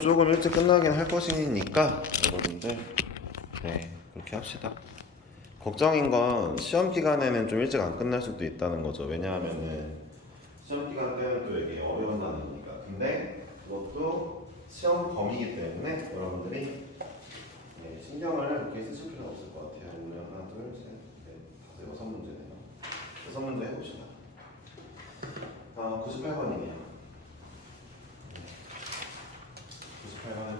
조금 일찍 끝나긴 할 것이니까 여러분들 그렇게 합시다. 걱정인 건 시험 기간에는 좀 일찍 안 끝날 수도 있다는 거죠. 왜냐하면은 시험 기간 때는 또 이게 어려운 단어니까. 근데 그것도 시험 범위이기 때문에 여러분들이 신경을 그렇게 쓰실 필요는 없을 것 같아요. 오늘 하나, 둘, 셋, 넷, 다섯, 여섯 문제네요. 여섯 문제 해봅시다. 98번이네요. 98번.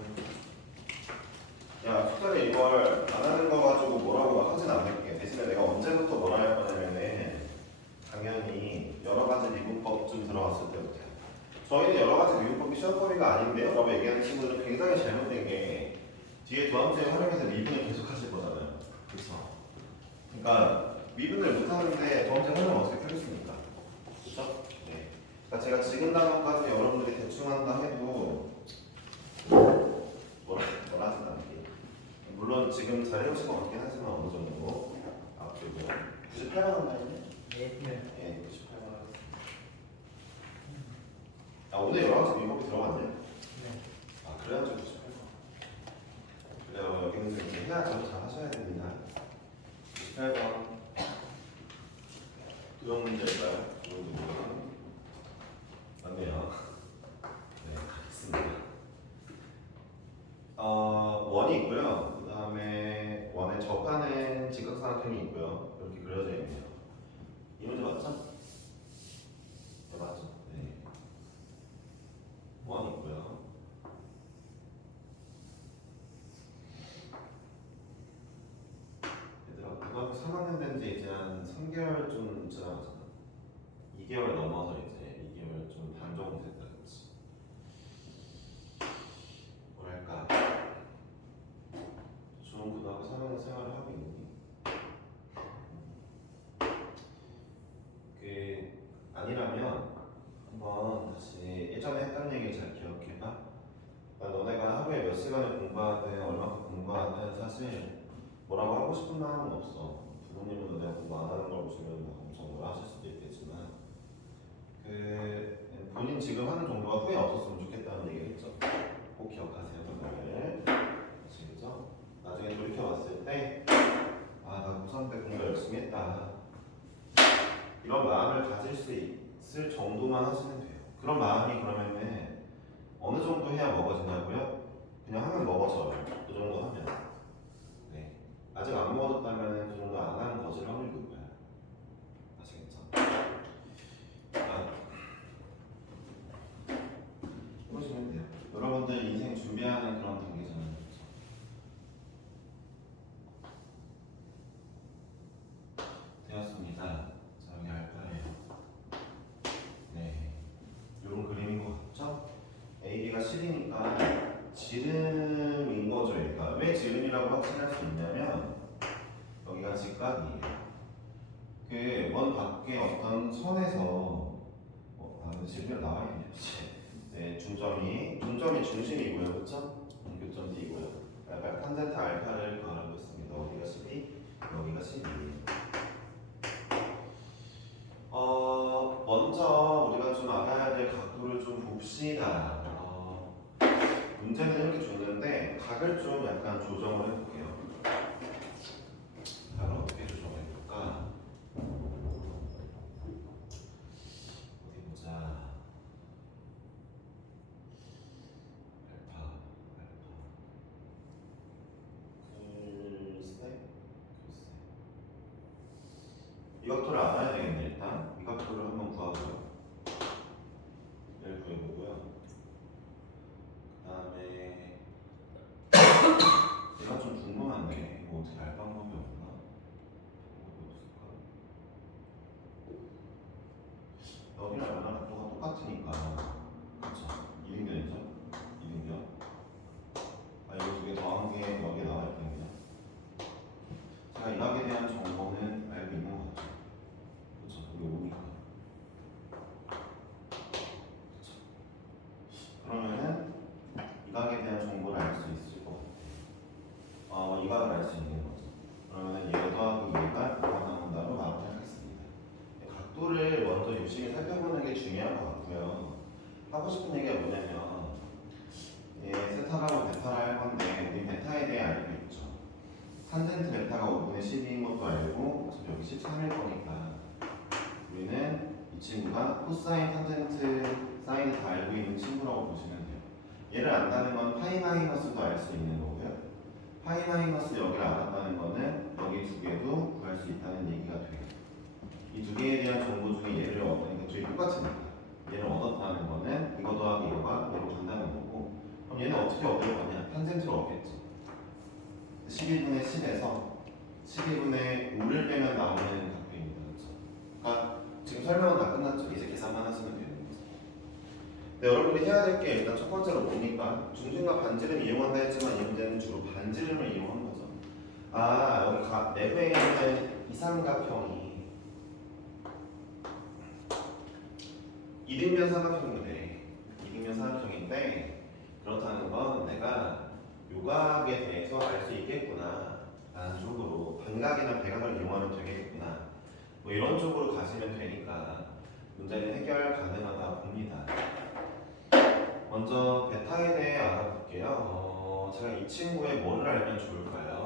야, 숙제를 이걸 안 하는 거 가지고 뭐라고 하진 않을게. 대신에 내가 언제부터 뭐라 할 거냐면은 당연히 여러 가지 미분법 좀 들어갔을 때부터. 저희는 여러 가지 미분법이 시험 범위가 아닌데요? 라고 얘기하는 친구들은 굉장히 잘못된 게 뒤에 도함수에 활용해서 미분을 계속 하실 거잖아요. 그렇죠? 그러니까 미분을 못 하는데 도함수에 활용 어떻게 하겠습니까? 그렇죠? 네. 그러니까 제가 지금 단어까지 여러분들이 대충 한다 해도 뭐라 하진 않을게요. 물론 지금 잘 해오신 것 같긴 하지만 어느 정도 앞두고 98만 원 나있네? 네, 98만 원. 오늘 여러 가지 미국이 들어갔네? 네. 그래야죠 98번. 그래요, 여기는 좀 이렇게 해야죠. 잘 하셔야 됩니다. 98번. 두용 문제일까요? 두용 문제. 맞네요. 네, 알겠습니다. 원이 있고요. 그 다음에 원에 접하는 직각삼각형이 있고요. 이렇게 그려져 있네요. 이 문제 맞죠? 네, 맞죠? 네. 원 있고요. 얘들아, 고등학교 3학년 된 지 이제 한 3개월 좀 지나갔잖아. 2개월 넘어서 이제 2개월 좀 반 정도 됐다 그렇지. 뭐랄까, 좋은 고등학교 3학년 생활을 하고 있니? 아니라면 한번 다시 예전에 했던 얘기 잘 기억해봐. 너네가 하루에 몇 시간을 공부하든 얼마큼 공부하든 사실 뭐라고 하고 싶은 마음은 없어. 부모님은 너네가 공부 안 하는 걸 보시면 막 엄청 뭐라 하실 수도 있겠지만 본인 지금 하는 정도가 후회 없었으면 좋겠다는 얘기를 했죠. 꼭 기억하세요, 정말. 아시겠죠? 나중에 돌이켜봤을 때 나 고3 때 공부 열심히 했다. 이런 마음을 가질 수 있을 정도만 하시면 돼요. 그런 마음이 그러면은 어느 정도 해야 먹어지냐고요? 그냥 하면 먹어져요. 그 정도 하면. 네. 아직 안 먹어졌다면 그 정도 안 하는 거질 확률이 높아요. 아시겠죠? 해보시면 돼요. 여러분들 인생 준비하는 그런 단계잖아요. 그렇죠? 되었습니다. 자, 여기 알파예요. 네. 이런 그림인 것 같죠? AB가 실이니까 지름인 거죠. 그러니까 왜 지름이라고 확신할 수 있냐면 여기가 직각이에요. 그 원 밖에 어떤 선에서 지름이 나와 있네요. 네, 중점이 중심이고요, 그렇죠? 교점 D고요. 그러니까 탄젠트 알파를 구하라고 했습니다. 어디가 12, 여기가 12. 먼저 우리가 좀 알아야 될 각도를 좀 봅시다. 문제는 이렇게 줬는데 각을 좀 약간 조정을 해볼게요. 각을 어떻게 조정해볼까? 어디 보자. 알파. 글쎄. 이 각도를 알아야 되겠네. 일단 이 각도를 한번 구하고요. 얘를 구해보고요. 그 다음에 얘가 좀 궁금한데 이거 어떻게 알 방법이 없나? 여기랑 여기랑 각도가 똑같으니까 그쵸? 이등변이죠? 이등변. 이거 두 개 더한 게 여기에 나와 있거든요. 제가 이 학에 대한 정보는 알고 있는 것 같죠? 탄젠트 베타가 5분의 10인 것도 알고 어차피 여기 13일 거니까 우리는 이 친구가 코사인, 탄젠트, 사인을 다 알고 있는 친구라고 보시면 돼요. 얘를 안다는 건 파이 마이너스도 알 수 있는 거고요. 파이 마이너스 여기를 알았다는 거는 여기 두 개도 구할 수 있다는 얘기가 돼요. 이 두 개에 대한 정보 중에 얘를 얻으니까 둘이 똑같으니까 얘를 얻었다는 거는 이거 더하기 이거가 얘로 간다는 거고, 그럼 얘는 어떻게 얻을 거냐? 탄젠트를 얻겠지. 12분의 10에서 12분의 5를 빼면 나오는 각도입니다. 그렇죠? 그러니까 지금 설명은 다 끝났죠. 이제 계산만 하시면 되는 거죠. 네, 여러분들이 해야 될 게 일단 첫 번째로 뭡니까? 중심과 반지름 이용한다 했지만 이 문제는 주로 반지름을 이용한 거죠. 아, 여기 내부에 있는 이삼각형이 이등변 삼각형인데, 이등변 삼각형인데 그렇다는 건 내가 요각에 대해서 알 수 있겠구나 라는 쪽으로 반각이나 배각을 이용하면 되겠구나 뭐 이런 쪽으로 가시면 되니까 문제는 해결 가능하다 봅니다. 먼저 베타에 대해 알아볼게요. 제가 이 친구의 뭐를 알면 좋을까요?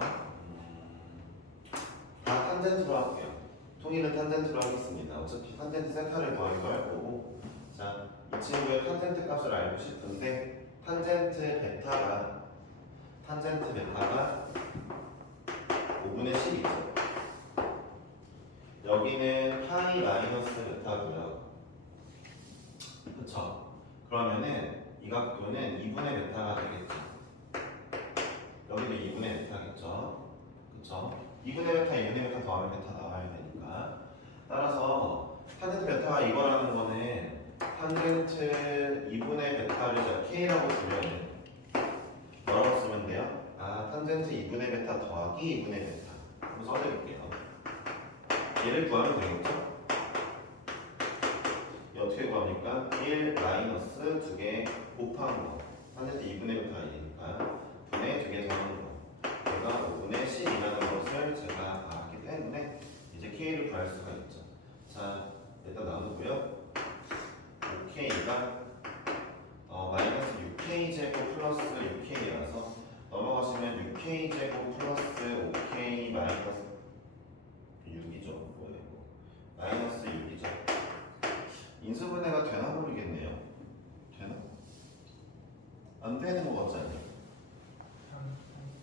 다 탄젠트로 할게요. 통일은 탄젠트로 하겠습니다. 어차피 탄젠트 세타를 구하기도 할 거고, 자, 이 친구의 탄젠트 값을 알고 싶은데 탄젠트 베타가 5분의 10이죠. 여기는 파이 마이너스 베타고요. 그쵸? 그러면은 이 각도는 2분의 베타가 되겠죠. 여기도 2분의 베타겠죠. 그쵸? 2분의 베타, 2분의 베타 더하면 베타 나와야 되니까. 따라서 탄젠트 베타가 이거라는 거는 탄젠트 2분의 베타를 제가 K라고 주면 뭐라고 쓰면 돼요? 아, 탄젠트 2분의 베타 더하기 2분의 베타. 한번 써드릴게요. 얘를 구하면 되겠죠? 어떻게 구합니까? 1 마이너스 2개 곱한 거. 탄젠트 2분의 베타가 얘니까 분의 2개 더하는 거. 얘가 5분의 10이라는 것을 제가 알기 때문에 이제 K를 구할 수가 있죠. 자, 일단 나누고요. 5K가 마이너스 6K 제곱 플러스 6K라서 넘어가시면 6K 제곱 플러스 5K 마이너스 6이죠. 뭐예요? 마이너스 6이죠. 인수분해가 되나 모르겠네요. 되나? 안 되는 것 같지 않아요?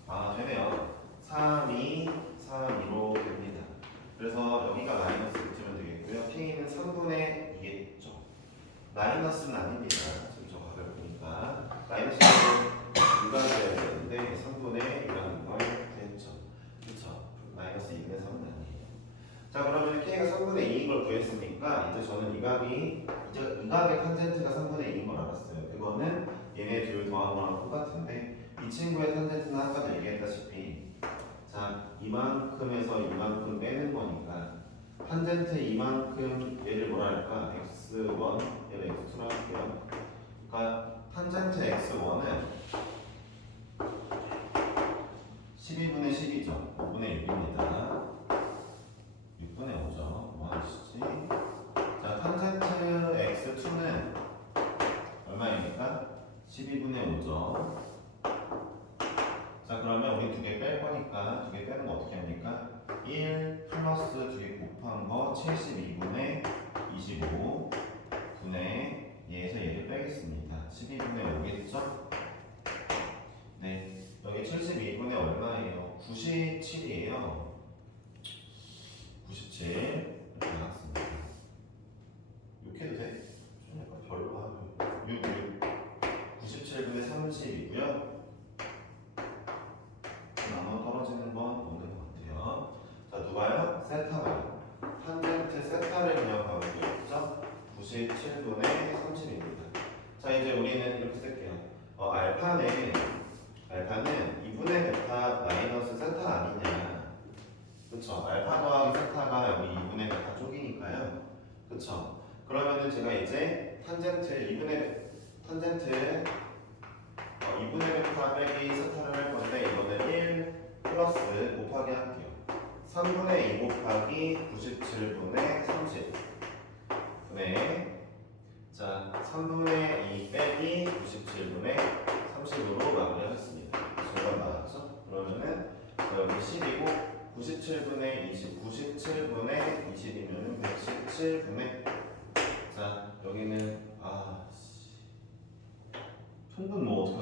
아, 되네요. 3, 2, 3, 2로 됩니다. 그래서 여기가 마이너스 붙으면 되겠고요. K는 3분의 2겠죠. 마이너스는 아닙니다. 지금 저 각을 보니까 마이너스는 유관되어야 되는데 3분의 2라는 걸 구했죠. 그렇죠? 마이너스 2분의 3은 아니에요. 자, 그러면 K가 3분의 2인 걸 구했으니까 이제 저는 이 각의 탄젠트가 3분의 2인 걸 알았어요. 그거는 얘네 둘 더한 거랑 똑같은데 이 친구의 탄젠트는 아까도 얘기했다시피 자, 이만큼에서 이만큼 빼는 거니까 탄젠트 이만큼 얘를 뭐라 할까? x1 얘를 x2로 할게요. 그러니까 탄젠트 x1은 12분의 10이죠. 5분의 6입니다. 6분의 5죠. 뭐 하시지? 자, 탄젠트 x2는 얼마입니까? 12분의 5죠. 자, 그러면 우리 두 개 뺄 거니까 두 개 빼는 거 어떻게 합니까? 1 플러스 두 개 곱한 거 72분의 25 분의 얘에서 얘를 빼겠습니다. 12분의 5겠죠? 네, 여기 72분의 얼마예요? 97이에요. 97 이렇게 나왔습니다. 욕해도 돼? 좀 약간 별로 하면 6 97분의 30이고요. 나눠 떨어지는 건 없는 것 같아요. 자, 누가요? 세타가요. 탄젠트 세타를 그냥 가면 되겠죠? 97분의 30입니다. 자, 이제 우리는 이렇게 쓸게요. 알파는 2분의 베타 마이너스 세타 아니냐. 그쵸? 알파 더하기 세타가 여기 2분의 베타 쪽이니까요. 그쵸? 그러면은 제가 이제 탄젠트 2분의 베타 빼기 세타를 할 건데 이거는 1 플러스 곱하기 할게요. 3분의 2 곱하기 97분의 30 분의 자 3분의 2 빼기 97분의 30으로 마무리하겠습니다. 정답 나왔죠? 그러면은 여기 12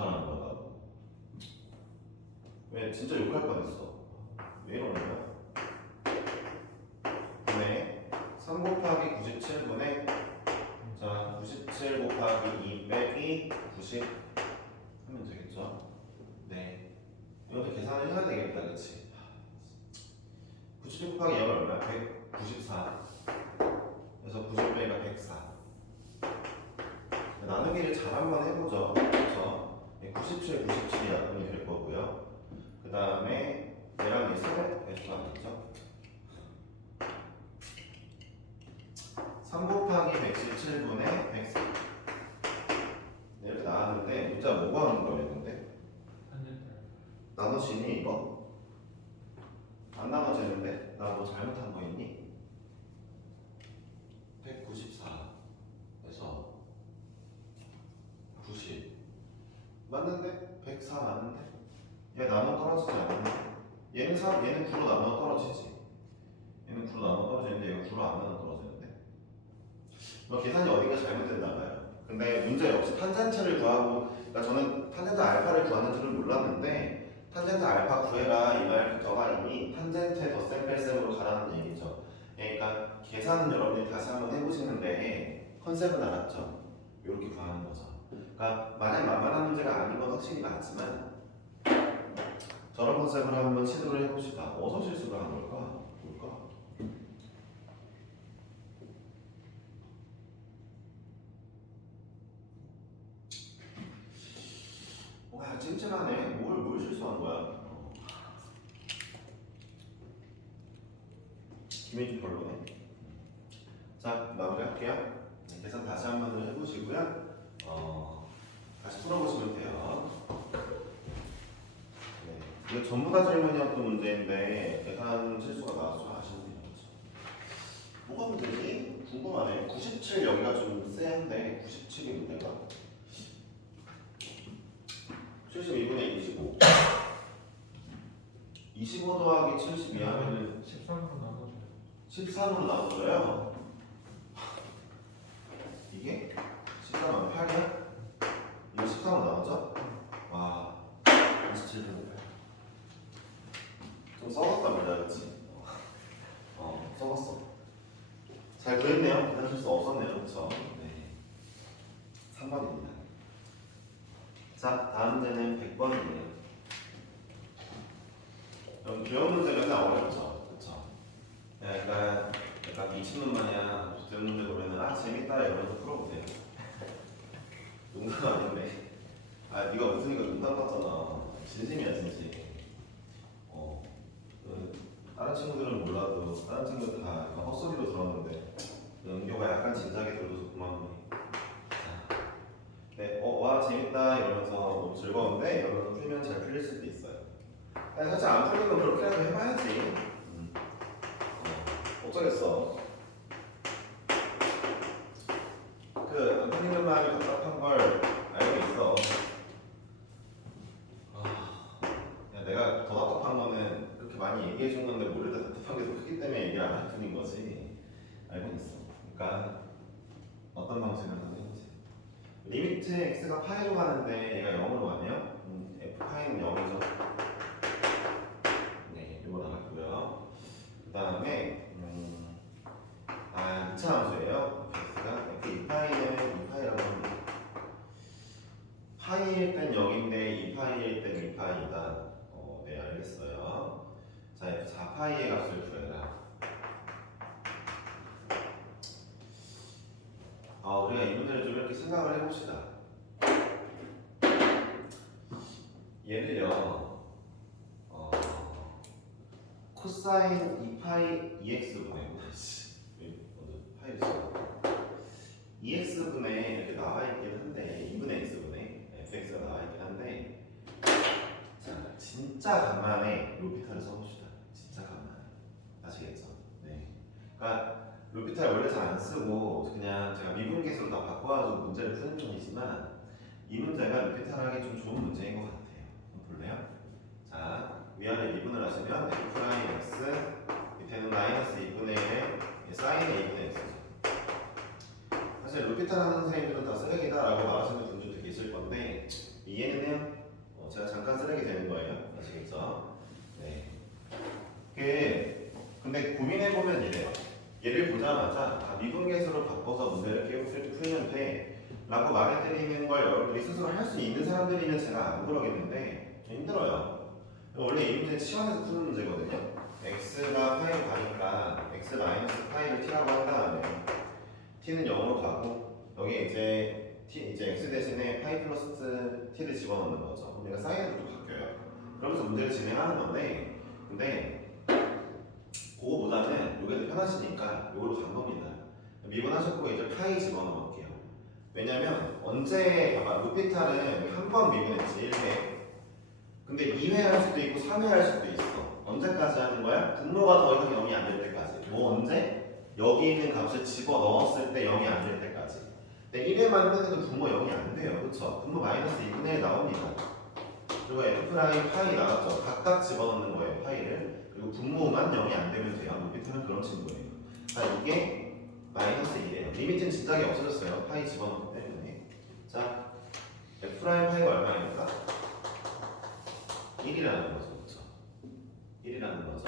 말하는 거야 나도. 왜 진짜 욕할 뻔했어. 왜 이러는 거야? 분의 3 곱하기 97분의 자 97 곱하기 2 빼기 90 하면 되겠죠? 네. 이것도 계산을 해야 되겠다, 그치? 97 곱하기 2가 얼마야? 194. 그래서 90 빼기가 104. 나누기를 잘 한번 해보죠. 그렇죠? 97, 97이 약분이 될 거고요. 그 다음에 얘랑 있으면 배수가 되죠. 3 곱하기 117분의 104. 이렇게 나왔는데 문자 뭐 구하는 거예요, 근데? 나눠지니 이거? 안 나눠지는데? 나 뭐 잘못한 거 있니? 194 그래서 90 맞는데? 104 맞는데? 얘 나눠 떨어지지 않는데? 얘는 3, 얘는 9로 나눠 떨어지지. 얘는 9로 나눠 떨어지는데 얘가 9로 안 나눠 떨어지는데? 뭐 계산이 어딘가 잘못됐나 봐요. 근데 문제 역시 탄젠트를 구하고, 그러니까 저는 탄젠트 알파를 구하는 줄은 몰랐는데 탄젠트 알파 구해라 이 말부터가 이미 탄젠트의 덧셈 뺄셈으로 가라는 얘기죠. 그러니까 계산은 여러분들이 다시 한번 해보시는데 컨셉은 알았죠? 이렇게 구하는 거죠. 그러니까 마냥 만만한 문제가 아닌 건 확실히 맞지만 저런 컨셉으로 한번 시도를 해봅시다. 어디서 실수를 한 걸까? 뭘까? 와 찜찜하네. 뭘 실수한 거야? 기분이 좀 별로네. 자 마무리할게요. 계산 다시 한번 해보시고요. 다시 풀어보시면 돼요. 네. 이거 전부 다 질문이었던 문제인데 계산 실수가 나와서 좀 아쉽네요. 뭐가 문제지? 궁금하네. 97 여기가 좀 세한데 97이 문제가 72분의 25 25 더하기 72 하면은 13으로 나눠줘요. 13으로 나눠져요? 이게? 13하면 8이야? 이거 13으로 나눠져? 와 27분의 8 좀 썩었다 말이야 그치? 썩었어. 잘 그렸네요. 계산 실수 없었네요. 그쵸? 네. 3번입니다. 자, 다음 문제는 100번이에요. 여러분, 귀여운 문제가 맨날 어렵죠? 그쵸? 약간 미친놈 마냥 귀여운 문제 보면은 아, 재밌다 이러면서 풀어보세요. 농담 아닌데. 아, 네가 웃으니까 농담 같잖아. 진심이야, 진심. 다른 친구들은 몰라도 다른 친구들 다 약간 헛소리로 들었는데 은교가 약간 진작에 들어줘서 고마워. 네, 와 재밌다 이러면서 너무 즐거운데 이러면서 풀면 잘 풀릴 수도 있어요. 아니, 살짝 안 풀리면 그렇게라도 해봐야지. 어쩌겠어. 그 안 풀리는 마음이 답답한 걸 알고 있어. 야, 내가 더 답답한 거는 그렇게 많이 얘기해 준 건데 모르다 답답한 게 더 크기 때문에 얘기를 안 해주는 거지. 알고 있어. 그러니까 어떤 방식을 하는지. 리미트 x가 파이로 가는데 얘가 0으로 가네요. f 파이는 0이죠. 네, 이거 나갔고요. 그 다음에 이차함수예요. x가 f 2파이는 2파이라고 합니다. 파이일 땐 0인데 2파이일 땐 2파이다. 네, 알겠어요. 자, f 4파이의 값을 구해라. 우리가 이 문제를 좀 이렇게 생각을 해봅시다. 얘를요, 코사인 2파이 2x분의 먼저 파이를 써. 2x분의 이렇게 나와 있긴 한데 2분의 x분의 fx가 나와 있긴 한데 자, 진짜 간만에 로피탈을 써봅시다. 진짜 간만에. 아시겠죠? 네. 그러니까 로피탈 원래 잘 안 쓰고 그냥 제가 미분계수로 다 바꿔가지고 문제를 푸는 편이지만 이 문제가 로피탈 하기 좀 좋은 문제인 것 같아요. 한번 볼래요? 자, 위아래 미분을 하시면 f 프라임 x 밑에는 마이너스 2분의 1 사인 a분의 x죠. 사실 로피탈 하는 선생님들은 다 쓰레기다 라고 말하시는 분들도 계실 건데 이해는 해요? 잠깐 쓰레기 되는 거예요. 아시겠죠? 네. 근데 고민해보면 이래요. 얘를 보자마자 미분계수로 바꿔서 문제를 풀면 돼 라고 말해드리는 걸 여러분들이 스스로 할 수 있는 사람들이면 제가 안 그러겠는데 좀 힘들어요. 원래 이 문제는 치환해서 푸는 문제거든요. x가 파이로 가니까 x 마이너스 파이를 t라고 한 다음에 t는 0으로 가고 여기 이제 x 대신에 파이 플러스 t를 집어넣는 거죠. 그럼 얘가 사인으로 바뀌어요. 그러면서 문제를 진행하는 건데 근데 그거보다는 이게 더 편하시니까 이걸로 간 겁니다. 미분하셨고 이제 파이 집어넣을게요. 왜냐면 언제 봐봐 루피탈은 한 번 미분했지 1회 근데 2회 할 수도 있고 3회 할 수도 있어. 언제까지 하는 거야? 분모가 더 이상 0이 안 될 때까지. 뭐 언제? 여기 있는 값을 집어넣었을 때 0이 안 될 때까지. 근데 1회만 했는데도 분모 0이 안 돼요. 그쵸? 분모 마이너스 2분의 1 나옵니다. 그리고 f 프라임 파이 나왔죠. 각각 집어넣는 거예요 파이를. 그리고 분모만 0이 안 되면 돼요. 루피탈은 그런 친구예요. 이게 마이너스 1이에요. 리미트는 진작에 없어졌어요. 파이 집어넣기 때문에. 자, f 프라임 파이가 얼마입니까? 1이라는 거죠. 그렇죠? 1이라는 거죠.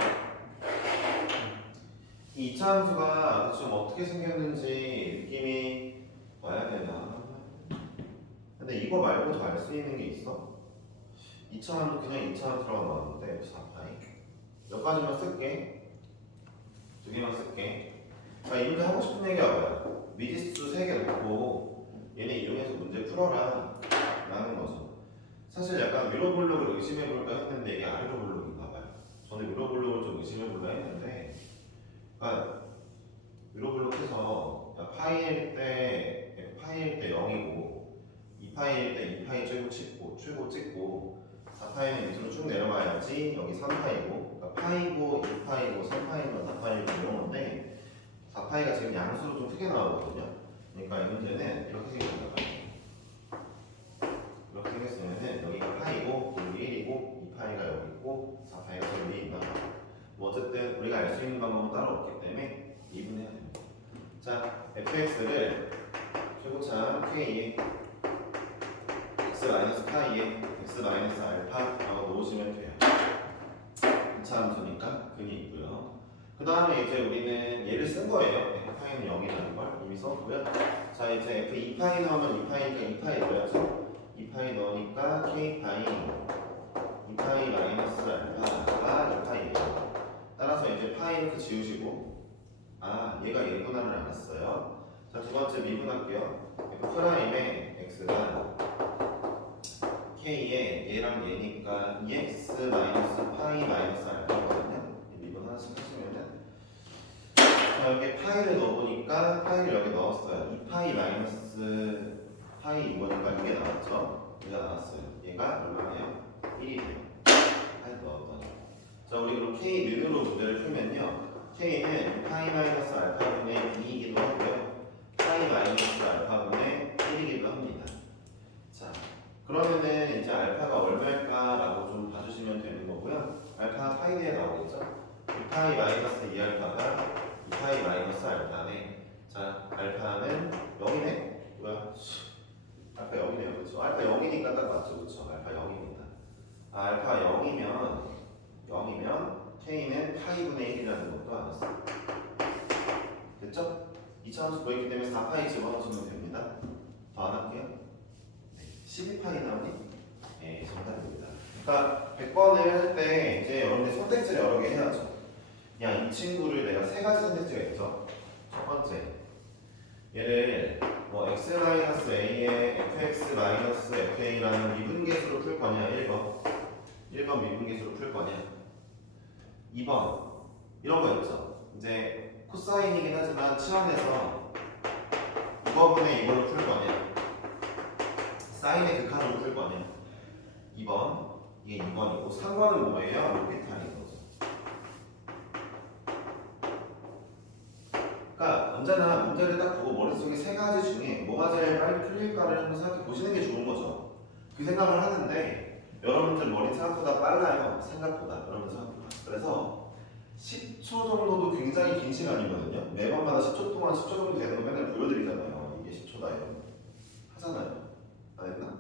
이 2차 함수가 좀 어떻게 생겼는지 느낌이 와야 되나? 근데 이거 말고도 알 수 있는 게 있어? 2차 함수 그냥 2차 함수라고 나왔는데 4파이 몇 가지만 쓸게. 두 개만 쓸게. 자, 이 문제 하고 싶은 얘기가 뭐야? 미지수 3개 놓고 얘네 이용해서 문제 풀어라 라는 거죠. 사실 약간 위로 블록을 의심해볼까 했는데 이게 아래로 블록인가 봐요. 저는 위로 블록을 좀 의심해볼까 했는데 위로 블록해서 파이일 때 0이고 2파이일 때 2파이 최고 찍고 4파이는 밑으로 쭉 내려가야지 여기 3파이고 그러니까 파이고 2파이고 3파이고 4파이고 이런 건데 4파이가 지금 양수로 좀 크게 나오거든요. 그러니까 이 문제는 이렇게 생겼나 봐요. 이렇게 생겼으면은 여기가 파이고 여기 1이고 2파이가 여기 있고 4파이가 저기 있나 봐요. 뭐 어쨌든 우리가 알 수 있는 방법은 따로 없기 때문에 2분 해야 됩니다. 자, fx를 최고참 k에 x-파이에 x-알파라고 놓으시면 돼요. 2차 함수니까 근이 있고요. 그 다음에 이제 우리는 얘를 쓴 거예요. f파이는 0이라는 걸 이미 썼고요. 자, 이제 f2파이 넣으면 2파이니까 2파이 넣어야죠. 2파이 넣으니까 k파이 2파이 마이너스 알파가 2파이예요. 따라서 이제 파이 이렇게 지우시고 얘가 예분하를 안 했어요. 자, 두 번째 미분할게요. f 프라임의 x가 k에 얘랑 얘니까 2x 마이너스 파이 마이너스 알파거든요. 미분 하나씩 하시면은 자, 여기 파이를 넣어보니까 파이를 여기 넣었어요. 2파이 마이너스 파이 이거니까 이게 나왔죠. 얘가 나왔어요. 얘가 얼마예요? 1이 돼요. 파이 넣었더니 자, 우리 그럼 k 는으로 문제를 풀면요. k는 파이 마이너스 알파분의 2이기도 하고요. 파이 마이너스 알파분의 1이기도 합니다. 자, 그러면은 이제 알파가 얼마일까라고 좀 봐주시면 되는 거고요. 알파가 파이에 나오겠죠? 2파이 마이너스 2알파가 2파이 마이너스 알파네. 자, 알파는 0이네? 뭐야? 알파 0이네요. 그렇죠? 알파 0이니까 딱 맞죠? 그렇죠? 알파 0입니다. 알파 0이면 k는 파이분의 1이라는 것도 알았어요. 됐죠? 2차 함수 구했기 때문에 4파이 집어넣으시면 됩니다. 더 안 할게요. 12파이 나오니? 네, 정답입니다. 그러니까 100번을 할 때 이제 여러분들 선택지를 여러 개 해야죠. 야, 이 친구를 내가 세 가지 선택지가 있죠. 첫 번째, 얘를 뭐 x-a에 fx-fa라는 미분계수로 풀 거냐 1번 미분계수로 풀 거냐 2번 이런 거 있죠. 이제 코사인이긴 하지만 치환해서 이거분의 이걸로 풀 거냐 사인의 극한으로 풀 거냐 2번 이게 2번이고 3번은 뭐예요? 루피탈인 거죠. 그러니까 언제나 문제를 딱 보고 머릿속에 세 가지 중에 뭐가 제일 빨리 풀릴까를 한번 생각해 보시는 게 좋은 거죠. 그 생각을 하는데 여러분들 머리 생각보다 빨라요. 생각보다 여러분 생각보다. 그래서 10초 정도도 굉장히 긴 시간이거든요. 매번마다 10초 동안 10초 정도 되는 거 맨날 보여드리잖아요. 이게 10초다 이런 거 하잖아요. 안 했나?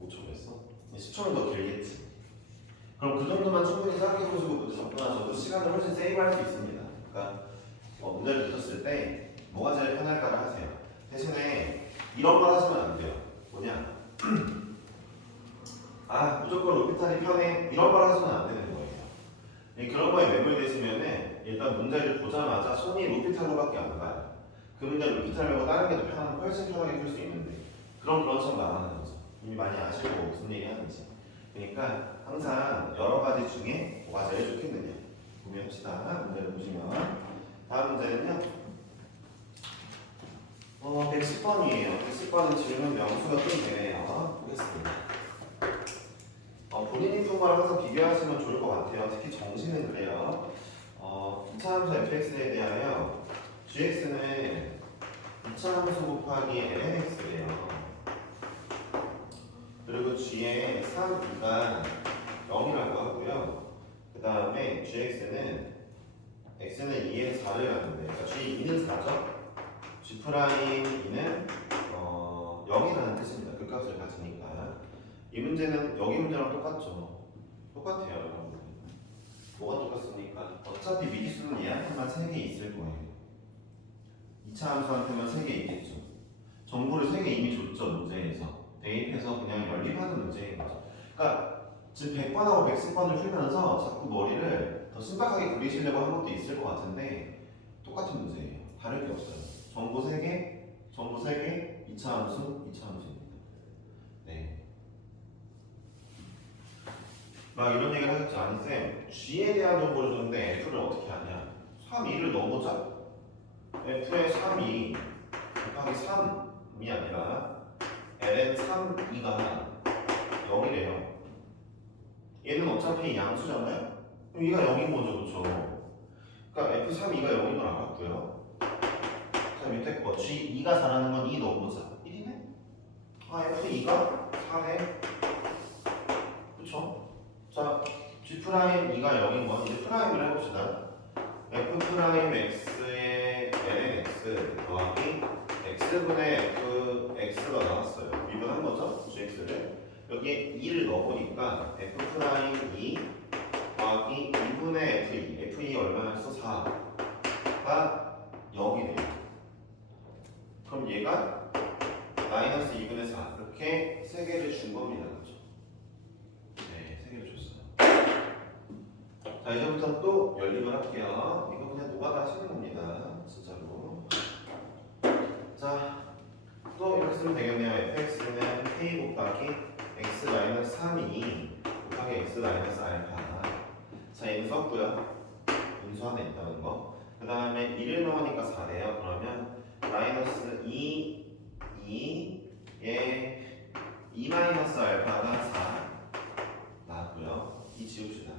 5초 했어? 10초는 더 길겠지. 그럼 그 정도만 충분히 생각해보시고 문제 접근하셔도 시간을 훨씬 세이브할 수 있습니다. 그러니까 문제를 푸셨을 때 뭐가 제일 편할까를 하세요. 대신에 이런 걸 하시면 안 돼요. 뭐냐? 아 무조건 로피탈이 편해 이런 걸 하시면 안 되는 거예요. 그런 거에 매몰되시면은 일단 문제를 보자마자 손이 로피탈로밖에 안 가요. 그 문제 로피탈 말고 다른 게 더 편하면 훨씬 편하게 풀 수 있는데 그런 것처럼 나가는 거죠. 이미 많이 아시고 무슨 얘기 하는지. 그러니까 항상 여러 가지 중에 뭐가 제일 좋겠느냐 고민합시다. 문제를 보시면 다음 문제는요 110번이에요 110번은 질문 명수가 좀 되네요. 보겠습니다. 본인이 푼 거랑 항상 비교하시면 좋을 것 같아요. 특히 정시는 그래요. 2차 함수 fx에 대하여 gx는 2차 함수 곱하기 lnx래요. 그리고 g의 3, 2가 0이라고 하고요. 그 다음에 gx는 x는 2에서 4를 갖는데 그러니까 g2는 4죠. g'2는 0이라는 뜻입니다. 그 값을 가지니까 이 문제는 여기 문제랑 똑같죠. 똑같아요 여러분. 뭐가 똑같습니까? 어차피 미지수는 얘한테만 3개 있을 거예요. 2차 함수한테만 3개 있겠죠. 정보를 3개 이미 줬죠 문제에서. 대입해서 그냥 연립하는 문제인 거죠. 그러니까 지금 100번하고 110번을 풀면서 자꾸 머리를 더 신박하게 굴리시려고 한 것도 있을 것 같은데 똑같은 문제예요. 다를 게 없어요. 정보 3개, 정보 3개, 2차 함수, 2차 함수입니다. 네. 막 이런 얘기를 하셨죠. 아니 쌤, G에 대한 정보를 줬는데 F를 어떻게 하냐? 3, 2를 넣어보자. F의 3, 2 곱하기 3이 아니라 ln 3, 2가 0이래요. 얘는 어차피 양수잖아요? 그럼 2가 0인 거죠, 그렇죠? 그러니까 F3, 2가 0인 걸 알았고요. 자, 밑에 거 G2가 4라는 건 2 넣어보자. 1이네? 아, F2가 4네? 그쵸? 자, G'2가 0인 건 이제 프라임을 해봅시다. F'X의 lnx 더하기 X분의 Fx가 나왔어요. 미분한 거죠? Gx를. 여기에 2를 넣어보니까 F'2 더하기 2분의 F2. F2 얼마였어? 4가 0이네요. 그럼 얘가 마이너스 2분의 4. 이렇게 3개를 준 겁니다. 그죠? 네, 3개를 줬어요. 자, 이제부터 또 연립을 할게요. 이거 그냥 노가다 하시는 겁니다. 진짜로. 자, 또 이렇게 쓰면 되겠네요. fx는 k 곱하기 x-3이 곱하기 x-알파. 자, 얘는 썼고요. 인수 안에 있다는 거. 그 다음에 1을 넣으니까 4네요. 그러면 마이너스 2에 2 마이너스 알파가 4 나왔고요. 이 지웁시다.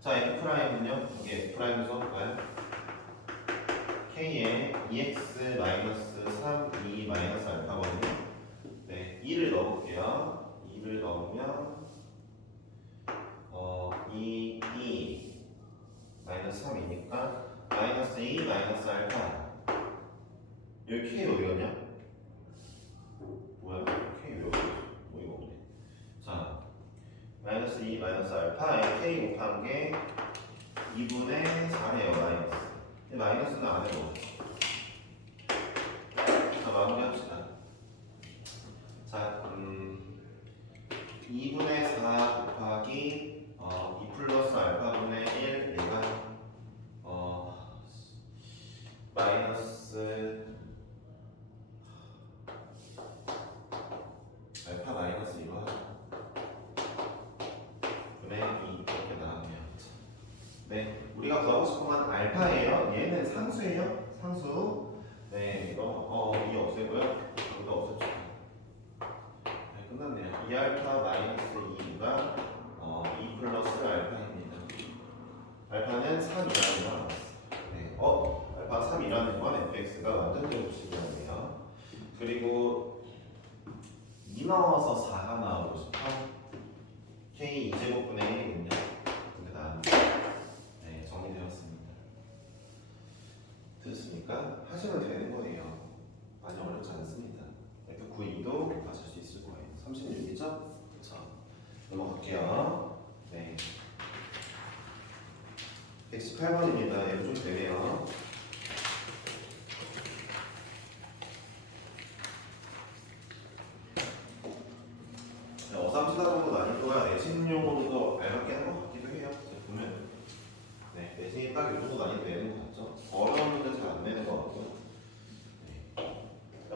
자, F'은요, 이게 F'을 써볼까요? K에 2x-3, 2 마이너스 알파거든요. 네, 2를 넣어볼게요. 2를 넣으면 2 마이너스 3이니까 마이너스 2 마이너스 알파. 여기 K 어디 갔냐? 뭐야? K 왜 어디 갔어? 뭐 이거 없네. 자, 마이너스 2 마이너스 알파에 K 곱한 게 2분의 4네요. 마이너스. 마이너스는 안에 넣었어. 자, 마무리합시다. 자, 2분의 4 곱하기 2 플러스 알파분의 1 얘가 마이너스 알파 마이너스 이거 분의 2 이렇게 나왔네요. 네, 우리가 구하고 싶은 건 알파예요. 얘는 상수예요. 상수. 네, 이거 이 없애고요. 이거 없앴죠. 네, 끝났네요. 2알파 마이너스 2가 2 플러스 알파입니다. 알파는 3이라는 걸 알았어요. 네, 알파 3이라는 건 fx가 완전 제곱식이었네요. 그리고 2 넣어서 4가 나오고 싶어. k 2제곱분의 1이군요. 됩니다. 네, 정리되었습니다. 됐습니까? 하시면 되는 거예요. 많이 어렵지 않습니다. F92도 맞출 수 있을 거예요. 36이죠? 118번입니다. 얘도 좀 되네요. 어삼시다 정도 난이도가 내신용으로도 알맞게 한 것 같기도 해요. 제가 보면 네, 내신이 딱 이 정도 난이도 내는 것 같죠? 어려운 문제 잘 안 내는 것 같고요. 네.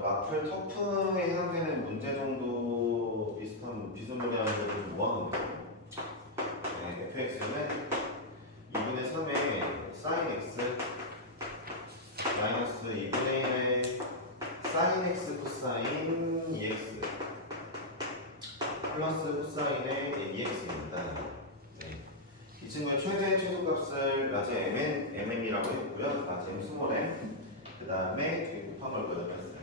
마플 터프에 해당되는 문제 정도 비스무리한 것을 모아놓은 거예요. 네, fx는 2분의 3의 sin x 마이너스 2분의 1의 sin x 코사인 2x 플러스 코사인의 2x입니다. 네. 이 친구의 최대 최소값을 낮에 mm이라고 했고요. 낮에 m 스몰에 그 다음에 곱한 걸 보여드렸어요.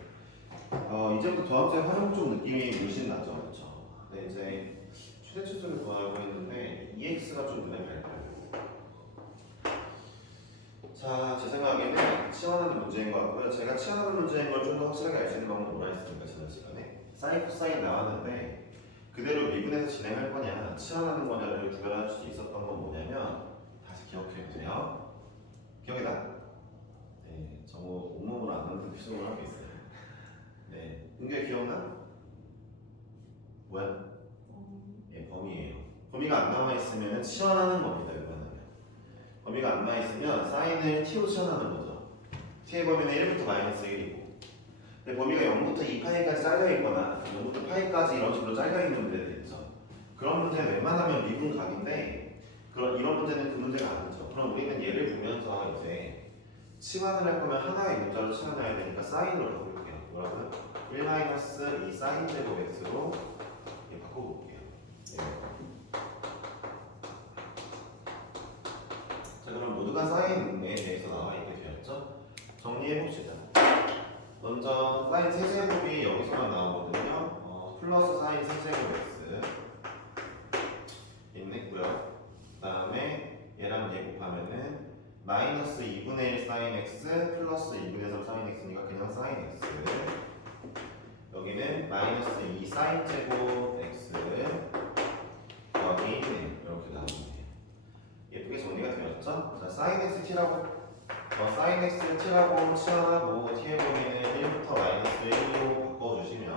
이제부터 도함수의 활용점 느낌이 물씬 나죠, 그렇죠? 네, 이제 최대 최소를 구하고 있는데 2x가 좀 눈에 밟혀요. 자, 제 생각에는 치환하는 문제인 것 같고요. 제가 치환하는 문제인 걸 좀 더 확실하게 알 수 있는 방법은 뭐라 했습니까, 지난 시간에? 사인 코사인 나왔는데 그대로 미분해서 진행할 거냐, 치환하는 거냐를 구별할 수 있었던 건 뭐냐면 다시 기억해 보세요. 기억이다. 네, 저거 온몸으로 안 하는 표정을 하고 있어요. 네, 은규 기억나? 뭐야? 예, 범위예요. 범위가 안 나와 있으면 치환하는 겁니다. 이거는 범위가 안 나와 있으면 사인을 t로 치환하는 거죠. t의 범위는 1부터 마이너스 1이고. 근데 범위가 0부터 2파이까지 잘려 있거나 0부터 파이까지 이런 식으로 잘려 있는 문제들이 있죠. 그런 문제는 웬만하면 미분각인데 이런 문제는 그 문제가 아니죠. 그럼 우리는 얘를 보면서 이제 치환을 할 거면 하나의 문자로 치환해야 되니까 사인으로 바꿔볼게요. 뭐라고요? 1-2 사인 제곱 x로 바꿔볼게요. 네. 자, 그럼 모두가 사인에 대해서 나와 있게 되었죠? 정리해봅시다. 먼저 사인 세제곱이 여기서만 나오거든요. 플러스 사인 세제곱 x 있고요. 그 다음에 얘랑 얘 곱하면은 마이너스 2분의 1 사인 x 플러스 2분의 3 사인 x니까 그냥 사인 x. 여기는 마이너스 2 사인 제곱 x 여기 이렇게 나옵니다. 예쁘게 정리가 되었죠? 자, 사인 x t라고 사인 x를 t라고 치환하고 t의 범위는 1부터 마이너스 1로 바꿔주시면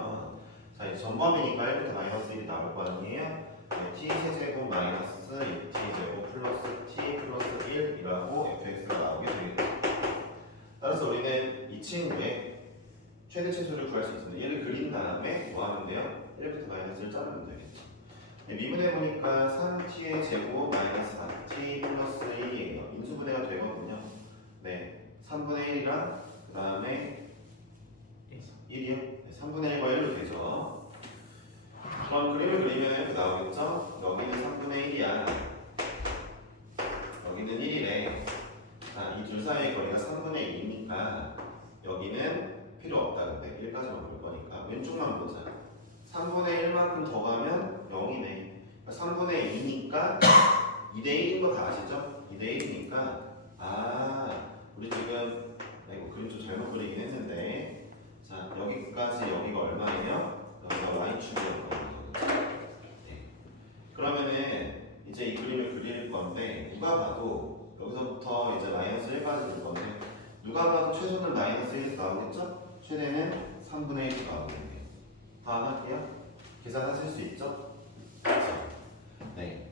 자, 이제 전범위니까 1부터 마이너스 1이 나올 거 아니에요? 네, t 세제곱 마이너스 2t 제곱 플러스 t 플러스 1이라고 fx가 나오게 되겠죠. 따라서 우리는 이 친구의 최대 최소를 구할 수 있습니다. 얘를 그린 다음에 뭐 하면 돼요? 1부터 마이너스 1 자르면 되겠죠. 네, 미분해보니까 3t의 제곱 마이너스 4t 플러스 1이에요. 인수분해가 되거든요. 네, 3분의 1이랑 그 다음에 1이요? 네, 3분의 1과 1로 되죠. 그럼 그림을 그리면 이렇게 나오겠죠? 여기는 3분의 1이야. 여기는 1이래. 자, 이 둘 사이의 거리가 3분의 2니까 여기는 필요 없다. 근데 1까지만 볼 거니까 왼쪽만 보자. 3분의 1만큼 더 가면 0이네. 3분의 2니까 2대 1인 거 다 아시죠? 2대 1이니까 우리 지금 이거 그림 좀 잘못 그리긴 했는데 자, 여기까지 여기가 얼마예요? 여기가 y축이라는 거죠. 네. 그러면은 이제 이 그림을 그릴 건데 누가 봐도 여기서부터 이제 마이너스 1까지 될 건데 누가 봐도 최소는 마이너스 1에서 나오겠죠? 최대는 3분의 1이 나오겠네요. 다음 할게요. 계산하실 수 있죠? 네.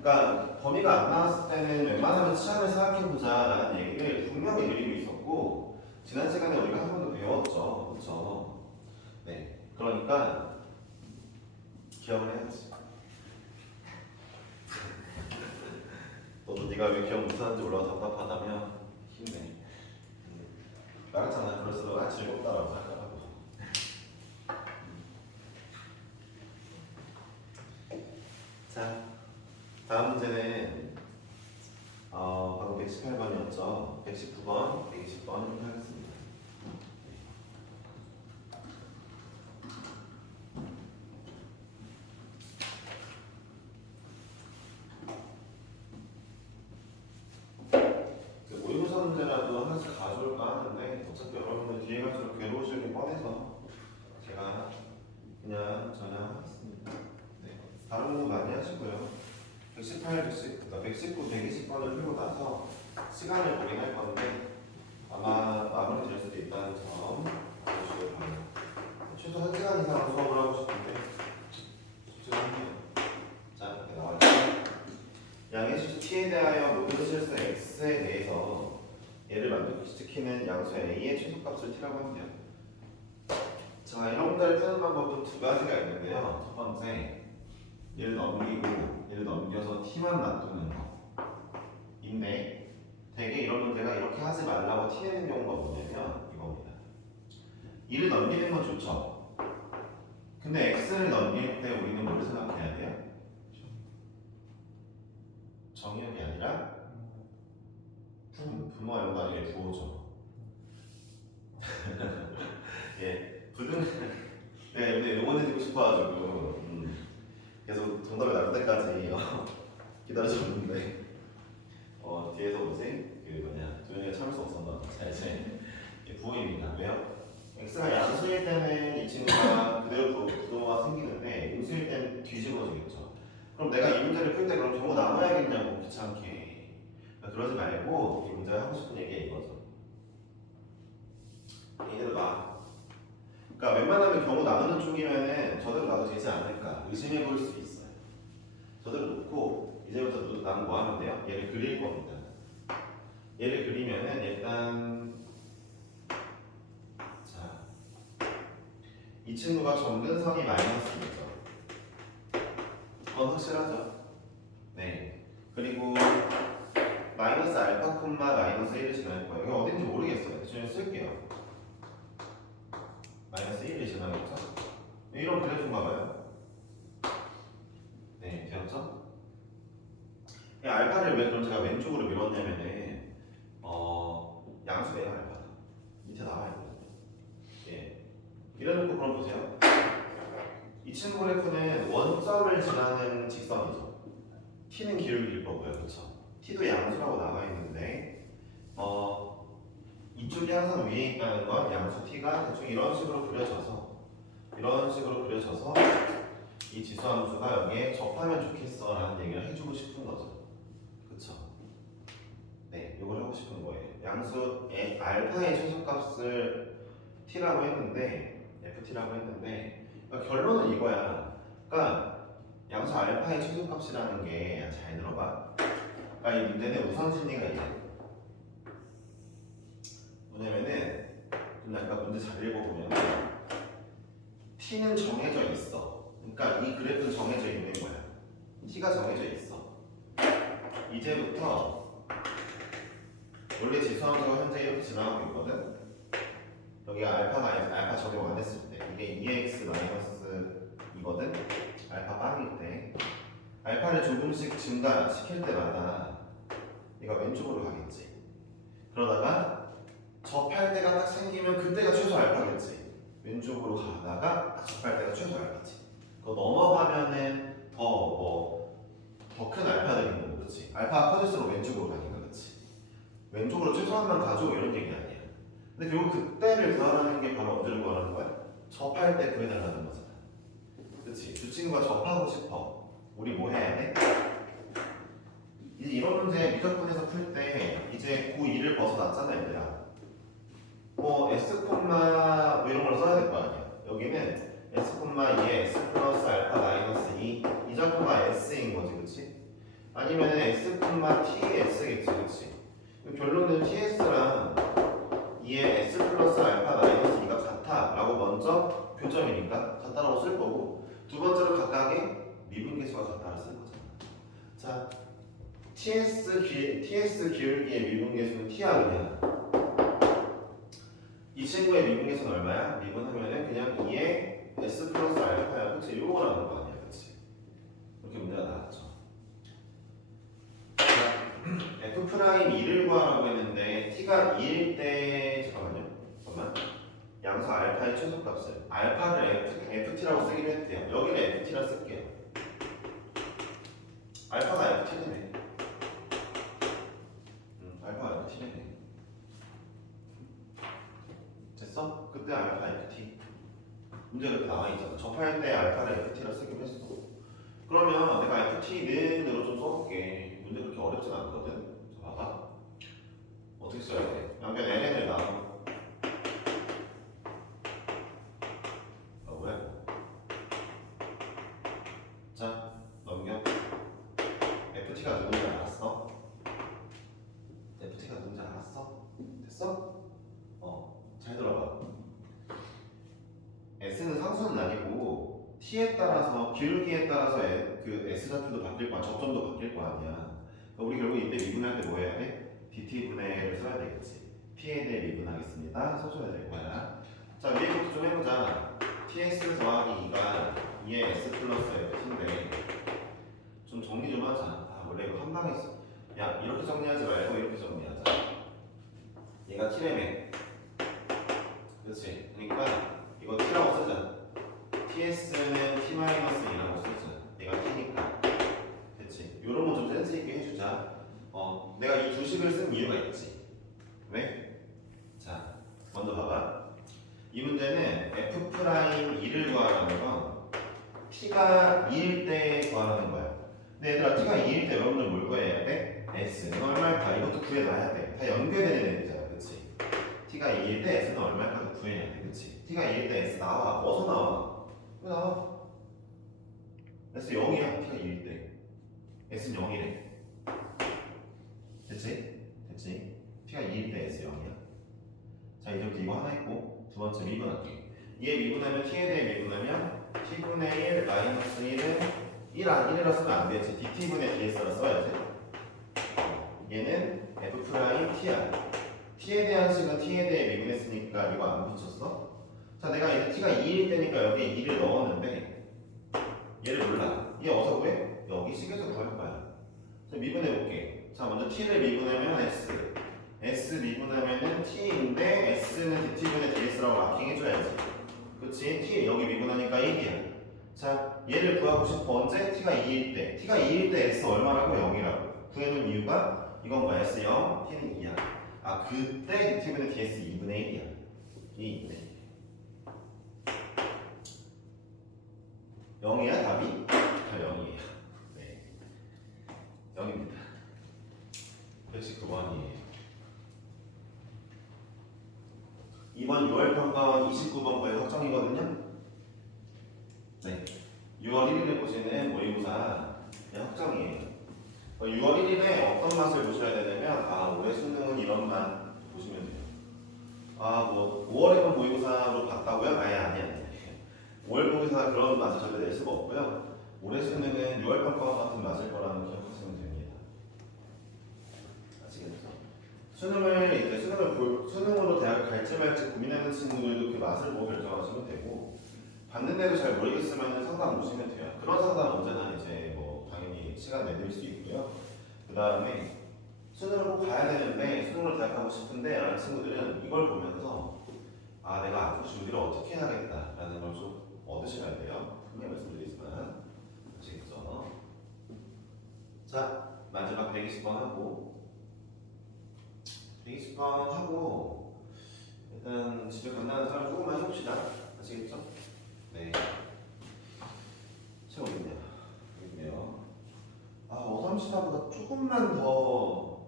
그러니까 범위가 안 나왔을 때는 웬만하면 치환을 생각해보자라는 얘기를 분명히 드리고 있었고 지난 시간에 우리가 한 번도 배웠죠, 그렇죠? 네, 그러니까 기억을 해야지. 너도 네가 왜 기억 못하는지 올라와 답답하다면 힘내. 말했잖아, 그럴수록 즐겁다라고 생각하고. 자. 다음 문제는 바로 118번이었죠. 119번, 120번 이렇게 하겠습니다. 모의고사 문제라도 하나씩 가져올까 하는데 어차피 여러분들 뒤에 갈수록 괴로우실 게 뻔해서 제가 그냥 전향하겠습니다. 네. 다른 공부 많이 하시고요. 118, 119, 120번을 풀고 나서 시간을 보긴 할 건데 아마 마무리 될 수도 있다는 점 알려주시길 바랍니다. 최소 1시간 이상 수업을 하고 싶은데 쉽지가 않네요. 자, 이렇게 나와있죠. 양의 실수 t에 대하여 모든 실수 x에 대해서 얘를 만족시키는 양수 a의 최소값을 t라고 합니다. 자, 이런 문제를 푸는 방법은 두 가지가 있는데요. 첫 번째, 얘를 넘기고 얘를 넘겨서 t만 놔두는 거인데 되게 이런 문제가 이렇게 하지 말라고 티내는 경우가 뭐냐면 이겁니다. 이를 넘기는 건 좋죠. 근데 x를 넘길 때 우리는 뭘 생각해야 돼요? 정의역이 아니라 분모 알고 나중에 부호죠. 예, 부등. 네, 근데 요거 해주고 싶어가지고 계속 정답이 나올 때까지 기다려줬는데 뒤에서 뭐지? 그 뭐냐 조용히가 참을 수 없었나? 자 이제 부호입니다. 왜요? x가 양수일 때는 이 친구가 그대로 부호가 생기는데 음수일 때는 뒤집어지겠죠. 그럼 내가 이 문제를 풀 때 그럼 전부 남아야겠냐고 귀찮게. 그러지 말고 이 문제가 하고 싶은 얘기가 이거죠. 이대로 놔. 그러니까 웬만하면 경우 나누는 쪽이면은 저대로 놔도 되지 않을까 의심해 볼 수 있어요. 저대로 놓고 이제부터 나는 뭐 하면 돼요? 얘를 그릴 겁니다. 얘를 그리면은 일단 자, 이 친구가 점근선이 마이너스이죠. 그건 확실하죠. 네. 그리고 마이너스 알파 콤마 마이너스 1을 지날 거예요. 이거 어딘지 모르겠어요. 대충 쓸게요. 마이너스 1이 지나겠죠? 이런 그래프인가 봐요. 네, 되었죠? 이 알파를 왜 그럼 제가 왼쪽으로 밀었냐면은 양수예요, 알파. 밑에 나와 있거든요. 예. 이래놓고 그럼 보세요. 이 친구 그래프는 원점을 지나는 직선이죠. t는 기울기일 거고요, 그렇죠? t도 양수라고 나와 있는데 이쪽이 항상 위에 있다는 건 양수 t가 대충 이런 식으로 그려져서 이 지수함수가 여기에 접하면 좋겠어 라는 얘기를 해주고 싶은 거죠. 그쵸? 네, 이걸 하고 싶은 거예요. 양수의 알파의 최소값을 t라고 했는데 ft라고 했는데 그러니까 결론은 이거야. 그러니까 양수 알파의 최소값이라는 게 잘 들어봐. 그러니까 이 문제는 우선순위가 있어요. 뭐냐면은 좀 약간 문제 잘 읽어보면 t는 정해져 있어. 그러니까 이 그래프는 정해져 있는 거야. t가 정해져 있어. 이제부터 원래 지수함수가 현재 이렇게 지나가고 있거든. 여기가 알파 적용 안 했을 때 이게 2x 마이너스 이거든. 알파 빵일 때 알파를 조금씩 증가시킬 때마다 얘가 왼쪽으로 가겠지. 그러다가 접할 때가 딱 생기면 그때가 최소 알파겠지. 왼쪽으로 가다가 딱 접할 때가 최소 알파지. 그거 넘어가면은 더 큰 알파들이 있는 거 그렇지. 알파가 커질수록 왼쪽으로 가니까 그렇지. 왼쪽으로 최소한만 가져오 이런 얘기 아니야. 근데 결국 그때를 구하라는 게 바로 언제를 구하라는 거야? 접할 때 구해달라는 거잖아. 그렇지. 두 친구가 접하고 싶어. 우리 뭐 해야 돼? 이제 이런 문제 미적분에서 풀 때 이제 고2를 벗어났잖아 얘들아. S 콤마 뭐 이런 걸 써야 될 거 아니야. 여기는 S 콤마 2에 S 플러스 알파 마이너스 2 이 자표가 S인 거지 그치? 아니면 S 콤마 T의 S겠지 그치? 결론은 TS랑 2의 S 플러스 알파 마이너스 2가 같아 라고 먼저 교점이니까 같다라고 쓸 거고 두 번째로 각각의 미분계수가 같다를 쓸 거잖아. 자, TS 기울기의 미분계수는 TR이냐? 이 친구의 미분계수는 얼마야? 미분하면은 그냥 2의 S 플러스 알파야. 그치? 이거 나오는 거 아니야? 그치? 이렇게 문제가 나왔죠. F 프라임 2를 구하라고 했는데 T가 2일 때 잠깐만 양수 알파의 최소값을 알파를 FT라고 쓰기로 했대요. 여기는 FT라 쓸게요. 알파가 FT네. 알파가 FT네. 됐어? 그때 알파 FT 문제가 이렇게 나와있잖아. 접할 때 알파를 FT라 쓰기로 했어. 그러면 내가 FT 는으로 좀 써볼게. 문제 그렇게 어렵진 않거든. 자, 봐봐. 어떻게 써야 돼? 양변 ln을 나눠. 뭐야? 자, 넘겨. FT가 누군지 알았어? FT가 누군지 알았어? 됐어? 잘 들어봐. S는 상수는 아니고 T에 따라서 기울기에 따라서 그 S 좌표도 바뀔 거야. 접점도 바뀔 거 아니야. 그러니까 우리 결국 이때 미분할 때 뭐 해야 돼? DT분의 L을 써야 되겠지. T에 대해 미분하겠습니다. 써줘야 될 거야. 자, 위에부터 좀 해보자. TS 더하기 2가 2의 S 플러스 F인데 좀 정리 좀 하자. 아, 원래 이거 한 방에 있어. 야, 이렇게 정리하지 말고 이렇게 정리하자. 얘가 T래매. 그렇지. 그러니까 이거 T라고 쓰자. TS는 T-2라고 쓰자. 얘가 T니까. 그치. 요런 거 좀 센스 있게 해주자. 내가 이 두 식을 쓴 이유가 있지. 왜? 자, 먼저 봐봐. 이 문제는 F'2를 구하라는 건 T가 2일 때 구하라는 거야. 근데 얘들아, T가 2일 때 여러분들 뭘 구해야 돼? S는 얼마일까? 이것도 구해놔야 돼. 다 연결되는 애들이잖아. 그치? T가 2일 때 S는 얼마일까? 구해야 돼. 그치? T가 2일 때 S 나와. 어디서 나와? 왜 나와? S 0이야. T가 2일 때. S는 0이래. 됐지? 됐지? T가 2일 때 S 0이야. 자, 이제부터 이거 하나 있고 두 번째 미분할게. 얘 미분하면 T에 대해 미분하면 T분의 1 마이너스 1은 1이라 쓰면 안 되지. DT분의 DS라 써야지. 얘는 F'T야. T에 대한 식은 T에 대해 미분했으니까 이거 안 붙였어? 자, 내가 이제 T가 2일 때니까 여기에 2를 넣었는데 얘를 몰라. 얘 어디서 구해? 여기 식에서 구할 거야. 자, 미분해볼게. 자, 먼저 T를 미분하면 S. S 미분하면은 T인데 S는 DT분의 DS라고 마킹해줘야지. 그치? T 여기 미분하니까 1이야. 자, 얘를 구하고 싶어. 언제? T가 2일 때. T가 2일 때 S 얼마라고? 0이라고. 구해놓은 이유가 이건 뭐야? S 0, T는 2야. 아, 그때 DT분의 DS 2분의 1이야. 이 0이야 답이? 0이에요. 네. 0입니다. 119번이에요. 2번 6월 평가원 29번 거의 확정이거든요. 네. 6월 1일에 보시는 모의고사 확정이에요. 6월 1일에 어떤 맛을 보셔야 되냐면 올해 수능은 이런 맛 보시면 돼요. 뭐 5월에는 모의고사로 봤다고요? 아니. 5월 모의고사 그런 맛을 절대 낼 수가 없고요. 올해 수능은 6월 평가원 같은 맛일 거라는 기억하시면 됩니다. 아시겠죠? 수능으로 대학을 갈지 말지 고민하는 친구들도 그 맛을 보고 결정하시면 되고, 봤는데도 잘 모르겠으면 상담 오시면 돼요. 그런 상담 언제나 이제 뭐 당연히 시간 내드릴 수 있고요. 그 다음에 수능을 꼭 가야 되는데 수능으로 대학 가고 싶은데 라는 친구들은 이걸 보면서 내가 앞으로 준비를 어떻게 해야겠다라는 걸 좀 얻으셔야 돼요. 분명히 말씀드리지만 아시겠죠? 자, 마지막 120번 하고 120번 하고 일단 집에 간다는 사람 조금만 해봅시다. 아시겠죠? 네. 책 어딨냐? 여기네요. 534보다 조금만 더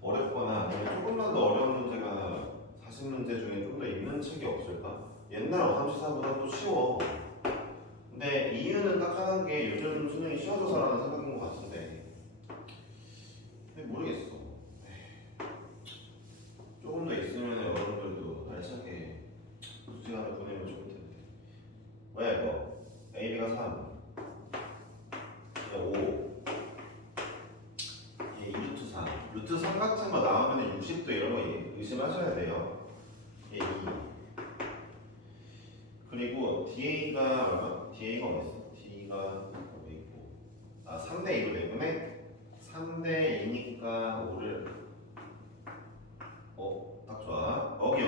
어렵거나 아니면 조금만 더 어려운 문제가 40문제 중에 좀 더 있는 책이 없을까? 옛날 534보다 또 쉬워. 근데 이유는 딱 하나인 게 요즘 수능이 쉬워져서라는 생각인 것 같은데 근데 모르겠어. 조금 더 있으면 여러분들도 알차게 시간을 보내면 좋을 텐데. 왜 이거? A, B가 3 5 얘 2루트 3 루트 3 같은 거 나오면 60도 이런 거 의심하셔야 돼요. 얘 2 그리고 DA가 얼마? DA가 어디 있어? D가 여기 있고 3대 2로 내보내? 3대 2니까 5를 딱 좋아. 여기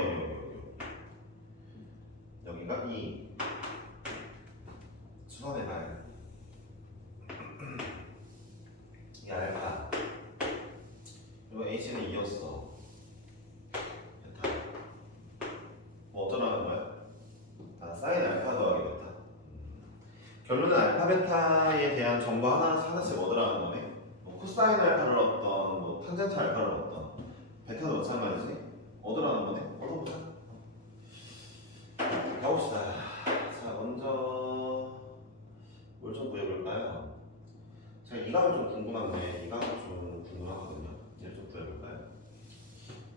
여기가 2 수선해봐요. 이 알파 그리고 H는 2였어. 베타 뭐 어쩌라는 거야? 사인 알파 더하기 베타. 결론은 알파, 베타에 대한 정보 하나씩 얻으라는 거네. 뭐 코사인 알파를 얻던, 뭐 탄젠트 알파를 얻던, 베타도 마찬가지지. 얻으라는 거네. 얻어보자. 가봅시다. 자, 먼저 뭘 좀 구해볼까요? 제가 이 각이 좀 궁금한데 이 각이 좀 궁금하거든요. 얘를 좀 구해볼까요?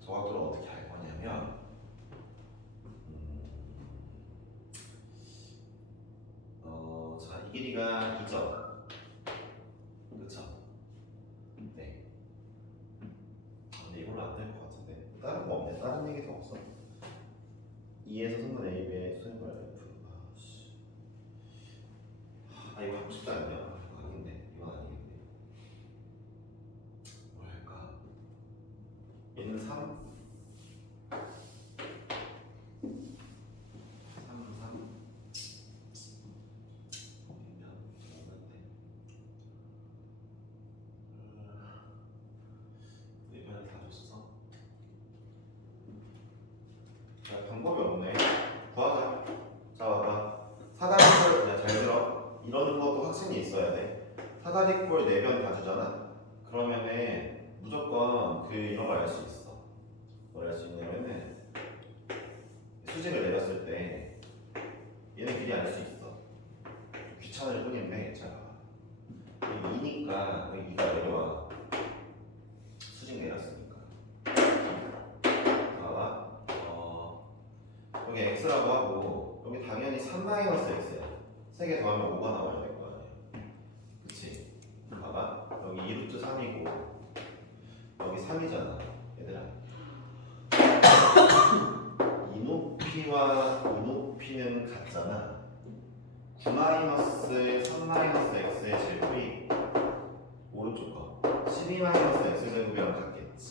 저 각도를 어떻게 할 거냐면 자, 이 길이가 2점. 그쵸? 네. 근데 이걸로 안 될 것 같은데. 다른 거 없네. 다른 얘기도 없어. 2에서 승분 AB의 수행발 F. 이거 하고 싶지 않냐? 아닌데. 이건 아니겠네. 뭘 할까? 얘는 3. 3. 방법이 없네. 구하자. 자, 봐봐. 사다리꼴, 잘 들어. 이러는 것도 확신이 있어야 돼. 사다리꼴 4변 다 주잖아? 그러면은 무조건 이런 걸 알 수 있어. 뭘 알 수 있냐면은 수직을 내렸을 때 얘네 길이 알 수 있어. 귀찮을 뿐인데, 자, 2니까 여기 2가 내려와. 수직 내렸으니까. 봐봐. 여기 x라고 하고 여기 당연히 3-x야. 3개 더하면 5가 나와야 될 거 아니야. 그치? 봐봐. 여기 2루트 3이고 여기 3이잖아. 얘들아. 이 높이와 이 높이는 같잖아. 9-3-x의 제곱이 오른쪽 거 12-x 제곱이랑 같겠지.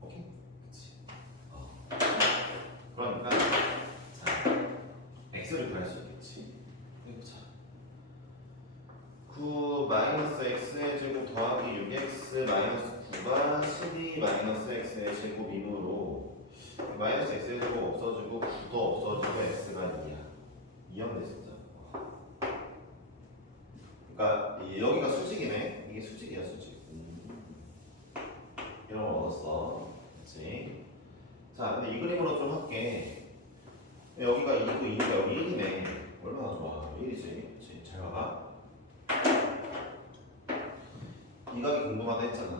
오케이? 그치? 그러니까 자, x를 구할 수 있겠지. 해보자. 9-x의 제곱 더하기 6x-9가 12-x의 제곱이므로 x의 제곱 없어지고 9도 없어지고 x가 2야. 2였네 진짜. 그러니까 여기가 수직이네. 이게 수직이야 수직. 이런 걸 얻었어. 그렇지? 자, 근데 이 그림으로 좀 할게. 여기가 2고 2가 여기 1이네. 얼마나 좋아. 1이지. 그렇지? 잘 봐봐. 이 각이 궁금하다 했잖아.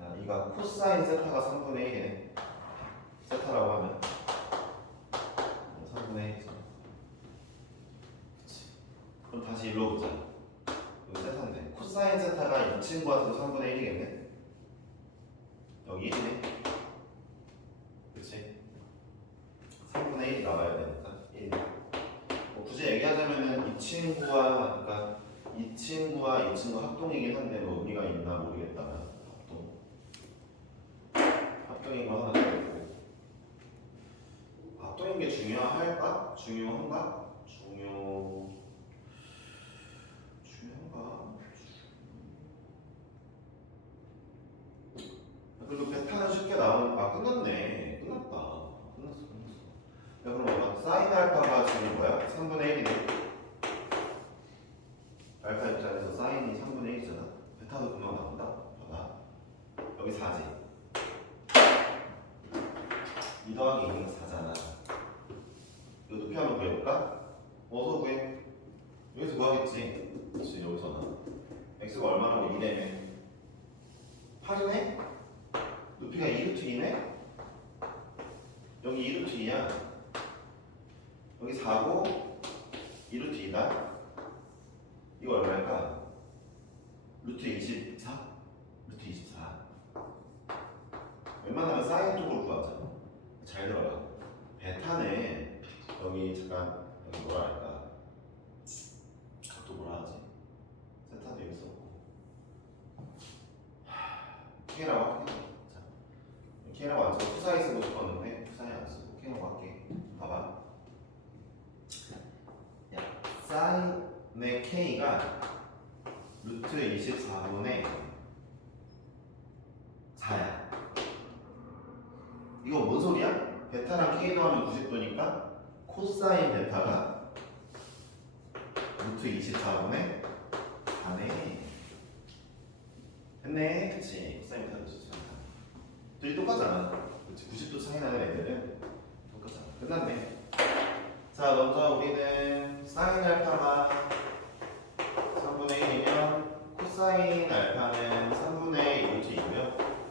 야, 이가 코사인 세타가 3분의 1이네. 세타라고 하면 3분의 1이잖아. 그치? 그럼 다시 일로 보자. 여기 세타인데 코사인 세타가 이 친구한테도 3분의 1이겠네. 여기 1이네. 그치? 3분의 1이 나와야 되니까 1. 뭐 굳이 얘기하자면은 이 친구와 이 친구 합동이긴 한데 뭐 의미가 있나 모르겠다. 합동인 거 하나 더 있고. 합동인 게 중요할까? 중요한가? 중요한가? 그래도 베타는 쉽게 나오는. 끝났네. 끝났다. 끝났어. 야, 그럼 뭐야? 사인 알파가 지금 뭐야? 3분의 1이네. 알파 입장에서 사인이 3분의 1이잖아. 베타도 금방 나온다. 봐봐. 여기 4지. 2 더하기 2는 4잖아. 이거 높이 한번 구해볼까? 어디서 구해? 여기서 구하겠지. 그치, 여기서는. x가 얼마라고 2내면 8이네? 높이가 2루트 2네? 여기 2루트 2야. 여기 4고 2루트 2다. 이거 얼마일까? 루트 24? 루트 24. 웬만하면 사인 쪽으로 구하자. 잘 들어봐. 베타는 여기 잠깐 여기 뭐라 할까? 각도 뭐라 하지? 세타도 여기 썼고. K라고 할게. 자, K라고 안 쓰고 푸사이 쓰고 싶었는데 푸사이 안 쓰고 K라고 할게. 봐봐. 야, 사인의 K가 루트 24분의 4야. 이거 뭔 소리야? 베타랑 K 더하면 90도니까 코사인 베타가 루트 24분의 4네. 했네. 그치? 코사인 베타 루트 24. 둘이 똑같잖아. 그치? 90도 차이 나는 애들은 똑같잖아. 끝났네. 자, 먼저 우리는 사인 알파가 3분의 1이면 코사인 알파는 3분의 2루트 2고요.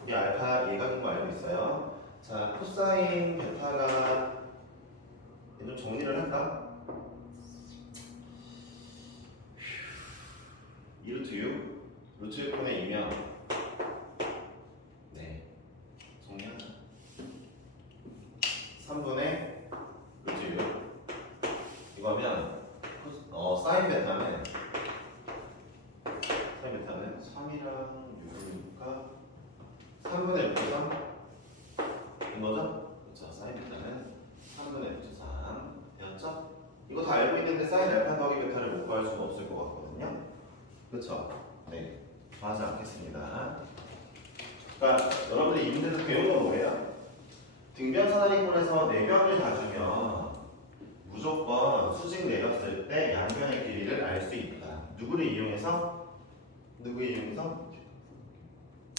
이 알파 얘가 긴 거 알고 있어요. 자, 코사인 베타가 좀 정리를 할까? 2루트 6 루트 6분의 2면 네 정리하자. 3분의 루트 6 이거면 사인 베타는 3이랑 6이니까 3분의 루트 3인 거죠? 그렇죠. 사인 베타는 3분의 루트 3 되었죠? 이거 다 알고 있는데 사인 알파 더하기 베타를 못 구할 수가 없을 것 같거든요. 그렇죠? 네, 하지 않겠습니다. 그러니까 여러분들이 이 문제에서 배운 건 뭐예요? 등변사다리꼴에서 내변을 가주면 무조건 수직 내렸을 때 양변의 길이를 알 수 있다. 누구를 이용해서? 누구 이용해서?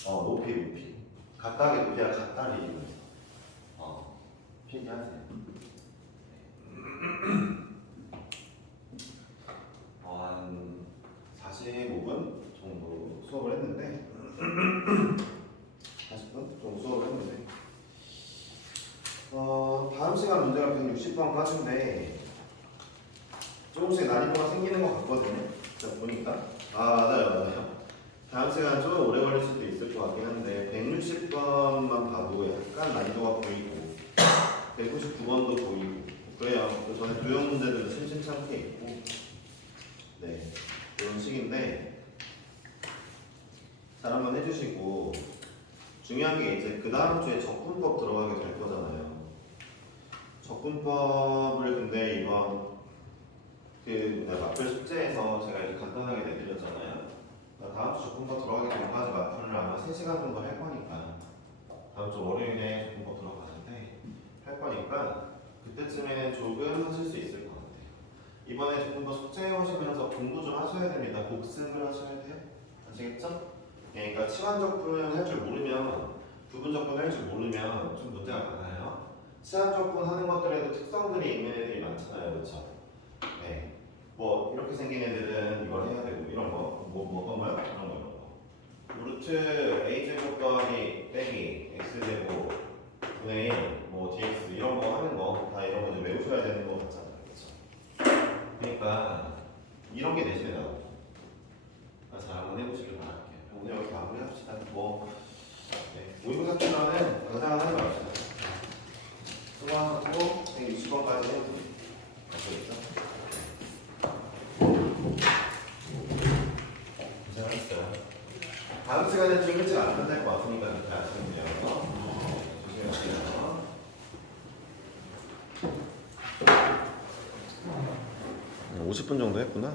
높이. 각각의 높이와 각각을 이용해서. 필기하세요. 한 45분 정도 수업을 했는데 40분 정도 수업을 했는데 다음 시간 문제가 160번까지인데 조금씩 난이도가 생기는 것 같거든요. 제가 보니까 맞아요. 다음 시간 좀 오래 걸릴 수도 있을 것 같긴 한데 160번만 봐도 약간 난이도가 보이고 199번도 보이고 그래요. 그 전에 도형 문제들은 심심찮게 있고 네 그런 식인데 잘 한번 해주시고 중요한 게 이제 그 다음 주에 적분법 들어가게 될 거잖아요. 적분법을 근데 이번 마플 숙제에서 제가 이렇게 간단하게 내드렸잖아요. 다음 주 적분법 들어가기 전까지 마플을 아마 3시간 정도 할 거니까 다음 주 월요일에 적분법 들어가는데 할 거니까 그때쯤에는 조금 하실 수 있을 것 같아요. 이번에 적분법 숙제해 오시면서 공부 좀 하셔야 됩니다. 복습을 하셔야 돼요. 아시겠죠? 네, 그러니까 치환적분을 할 줄 모르면 부분적분을 할 줄 모르면 좀 문제가 많아요. 치환적분 하는 것들에도 특성들이 있는 애들이 많잖아요. 그렇죠? 네. 뭐 이렇게 생긴 애들은 이걸 해야 되고 이런 거 어떤 거요? 이런 거 루트 a제곱 더하기 빼기 x제곱 분의 1 뭐 dx 이런 거 하는 거 다 이런 거 이제 외우셔야 되는 거 같잖아요. 그렇죠? 그러니까 이런 게 내신에 나오고 잘 한번 해보시길 바랄게요. 오늘 여기 마무리합시다. 모의고사 편은 당장 하지 맙시다. 수고하셨고 160번까지 해보세요. 아시겠죠? 고생하셨어요. 다음 시간에 좀 일찍 안 끝날 것 같으니까 그렇게 아시면요. 조심하세요. 50분 정도 했구나.